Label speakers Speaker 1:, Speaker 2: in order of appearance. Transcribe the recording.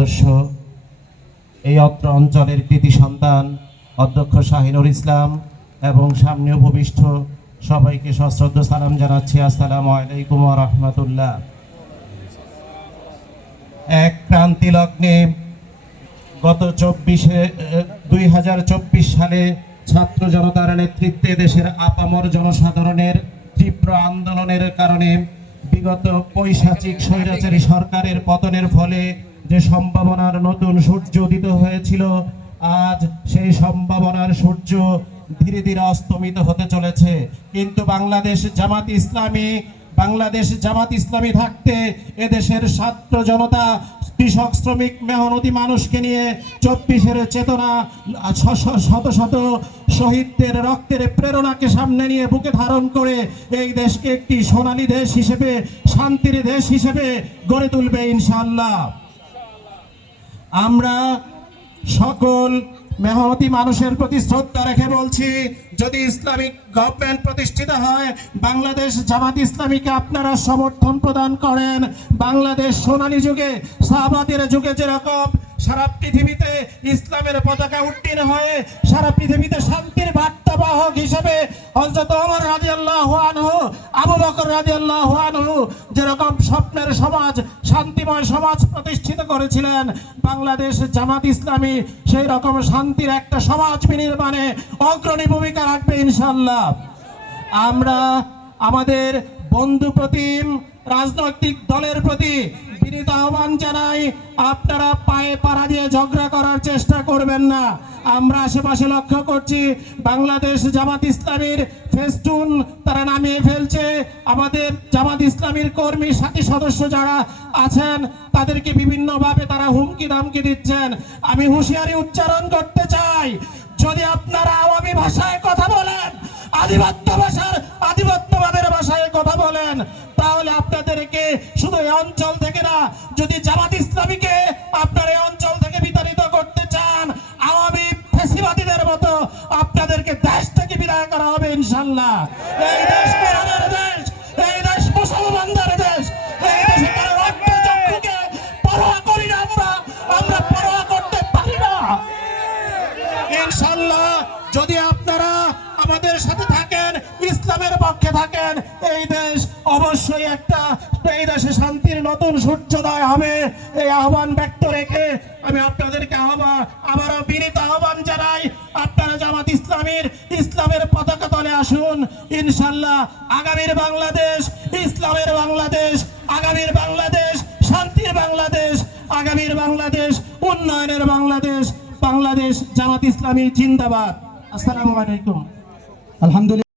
Speaker 1: সদস্য, এই অত্র অঞ্চলের কৃতি সন্তান, অধ্যক্ষ শাহিনুর ইসলাম এবং সামনে উপবিষ্ট সবাইকে সশ্রদ্ধ সালাম জানাচ্ছি। আসসালামু আলাইকুম রহমতুল্লাহ। এক ক্রান্তি লগ্নে গত চব্বিশে, দুই হাজার চব্বিশ সালে ছাত্র জনতার নেতৃত্বে দেশের আপামর জনসাধারণের তীব্র আন্দোলনের কারণে বিগত পৈশাচিক স্বৈরাচারী সরকারের পতনের ফলে যে সম্ভাবনার নতুন সূর্য উদিত হয়েছিল, আজ সেই সম্ভাবনার সূর্য ধীরে ধীরে অস্তমিত হতে চলেছে। কিন্তু বাংলাদেশ জামাত ইসলামী, বাংলাদেশ জামাত ইসলামী থাকতে এদেশের ছাত্র জনতা, কৃষক, শ্রমিক, মেহনতি মানুষকে নিয়ে চব্বিশের চেতনা শত শত শহীদদের রক্তের প্রেরণাকে সামনে নিয়ে বুকে ধারণ করে এই দেশকে একটি সোনালী দেশ হিসেবে, শান্তির দেশ হিসেবে গড়ে তুলবে ইনশাআল্লাহ। আমরা সকল মেহনতি মানুষের প্রতি শ্রদ্ধা রেখে বলছি, যদি ইসলামিক গভর্নমেন্ট প্রতিষ্ঠিত হয়, বাংলাদেশ জামাত ইসলামীকে আপনারা সমর্থন প্রদান করেন। বাংলাদেশ সোনালী যুগে, শাহবাদের যুগে যেরকম সারা পৃথিবীতে ইসলামের পতাকা উত্তীর্ণ হয়ে, সারা পৃথিবীতে শান্তির বার্তাবাহক হিসেবে হযরত ওমর রাদিয়াল্লাহু আনহু, আবু বকর রাদিয়াল্লাহু আনহু যেরকম স্বপ্নের সমাজ, শান্তিময় সমাজ প্রতিষ্ঠিত করেছিলেন, বাংলাদেশ জামাত ইসলামী সেই রকম শান্তির একটা সমাজ বিনির্মাণে অগ্রণী ভূমিকা রাখবে ইনশাল্লাহ আমরা আমাদের বন্ধু প্রতিম, রাজনৈতিক দলের প্রতি আহ্বান জানাই, আপনারা পায়ে পাড়া দিয়ে ঝগড়া করার চেষ্টা করবেন না। আমরা আশেপাশে লক্ষ্য করছি, বাংলাদেশ জামাত ইসলামীর ফেস্টুন তারা নামিয়ে ফেলছে। আমাদের জামাত ইসলামীর কর্মী, সাথী সদস্য যারা আছেন, তাদেরকে বিভিন্নভাবে তারা হুমকি দামকি দিচ্ছেন। আমি হুঁশিয়ারি উচ্চারণ করতে চাই, যদি আপনারা আওয়ামী ভাষায় কথা বলেন, আধিপত্য ভাষার তাহলে আপনাদেরকে শুধু এই অঞ্চল থেকে না, যদি জামাত ইসলামীকে আপনার এই অঞ্চল থেকে বিতাড়িত করতে চান, আওয়ামী ফেসিবাদীদের মতো আপনাদেরকে দেশ থেকে বিদায় করা হবে ইনশাল্লাহ এই দেশ ইনশাল্লাহ যদি আপনারা আমাদের সাথে থাকেন, ইসলামের পক্ষে থাকেন অবশ্যই একটা এই দেশে শান্তির নতুন সূর্যোদয় হবে। এই আহ্বান ব্যক্ত রেখে আমি আপনাদেরকে আহ্বান আবারও বিনীত আহ্বান জানাই। আপনারা জামাত ইসলামের ইসলামের পতাকা তলে আসুন। ইনশাল্লাহ আগামীর বাংলাদেশ, ইসলামের বাংলাদেশ, আগামীর বাংলাদেশ, শান্তির বাংলাদেশ, আগামীর বাংলাদেশ, উন্নয়নের বাংলাদেশ বাংলাদেশ জামাত ইসলামী জিন্দাবাদ। আসসালামু আলাইকুম।
Speaker 2: আলহামদুলিল্লাহ।